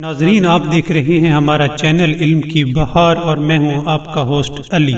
ناظرین، آپ دیکھ رہے ہیں ہمارا چینل علم کی بہار اور میں ہوں آپ کا ہوسٹ علی۔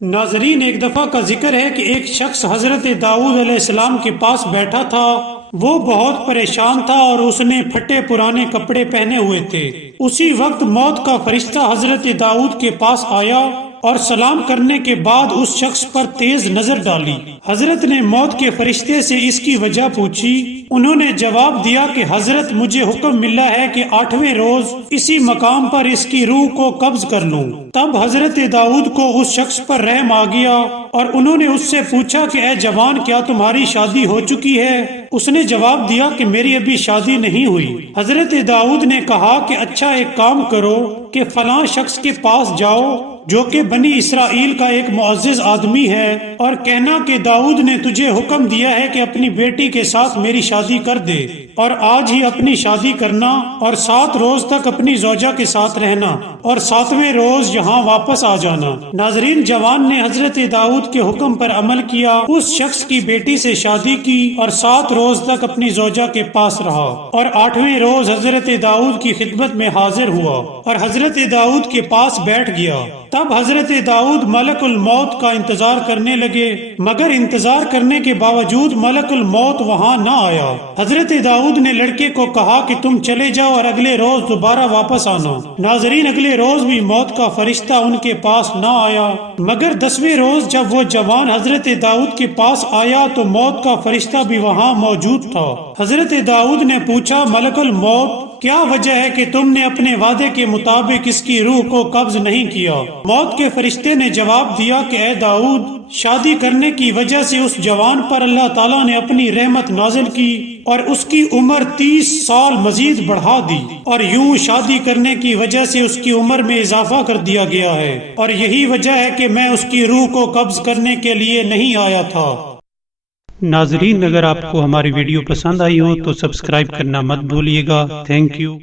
ناظرین، ایک دفعہ کا ذکر ہے کہ ایک شخص حضرت داؤد علیہ السلام کے پاس بیٹھا تھا۔ وہ بہت پریشان تھا اور اس نے پھٹے پرانے کپڑے پہنے ہوئے تھے۔ اسی وقت موت کا فرشتہ حضرت داؤد کے پاس آیا اور سلام کرنے کے بعد اس شخص پر تیز نظر ڈالی۔ حضرت نے موت کے فرشتے سے اس کی وجہ پوچھی۔ انہوں نے جواب دیا کہ حضرت، مجھے حکم ملا ہے کہ 8ویں روز اسی مقام پر اس کی روح کو قبض کر لوں۔ تب حضرت داؤد کو اس شخص پر رحم آ گیا اور انہوں نے اس سے پوچھا کہ اے جوان، کیا تمہاری شادی ہو چکی ہے؟ اس نے جواب دیا کہ میری ابھی شادی نہیں ہوئی۔ حضرت داؤد نے کہا کہ اچھا، ایک کام کرو کہ فلاں شخص کے پاس جاؤ جو کہ بنی اسرائیل کا ایک معزز آدمی ہے، اور کہنا کہ داؤد نے تجھے حکم دیا ہے کہ اپنی بیٹی کے ساتھ میری شادی کر دے، اور آج ہی اپنی شادی کرنا اور 7 روز تک اپنی زوجہ کے ساتھ رہنا اور 7ویں روز یہاں واپس آ جانا۔ ناظرین، جوان نے حضرت داؤد کے حکم پر عمل کیا، اس شخص کی بیٹی سے شادی کی اور 7 روز تک اپنی زوجہ کے پاس رہا، اور 8ویں روز حضرت داؤد کی خدمت میں حاضر ہوا اور حضرت داؤد کے پاس بیٹھ گیا۔ تب حضرت داؤد ملک الموت کا انتظار کرنے لگے، مگر انتظار کرنے کے باوجود ملک الموت وہاں نہ آیا۔ حضرت داؤد نے لڑکے کو کہا کہ تم چلے جاؤ اور اگلے روز دوبارہ واپس آنا۔ ناظرین، اگلے روز بھی موت کا فرشتہ ان کے پاس نہ آیا، مگر 10ویں روز جب وہ جوان حضرت داؤد کے پاس آیا تو موت کا فرشتہ بھی وہاں موجود تھا۔ حضرت داؤد نے پوچھا، ملک الموت، کیا وجہ ہے کہ تم نے اپنے وعدے کے مطابق اس کی روح کو قبض نہیں کیا؟ موت کے فرشتے نے جواب دیا کہ اے داؤد، شادی کرنے کی وجہ سے اس جوان پر اللہ تعالیٰ نے اپنی رحمت نازل کی اور اس کی عمر 30 سال مزید بڑھا دی، اور یوں شادی کرنے کی وجہ سے اس کی عمر میں اضافہ کر دیا گیا ہے، اور یہی وجہ ہے کہ میں اس کی روح کو قبض کرنے کے لیے نہیں آیا تھا۔ ناظرین، اگر آپ کو ہماری ویڈیو پسند آئی ہو تو سبسکرائب کرنا مت بھولیے گا۔ Thank you.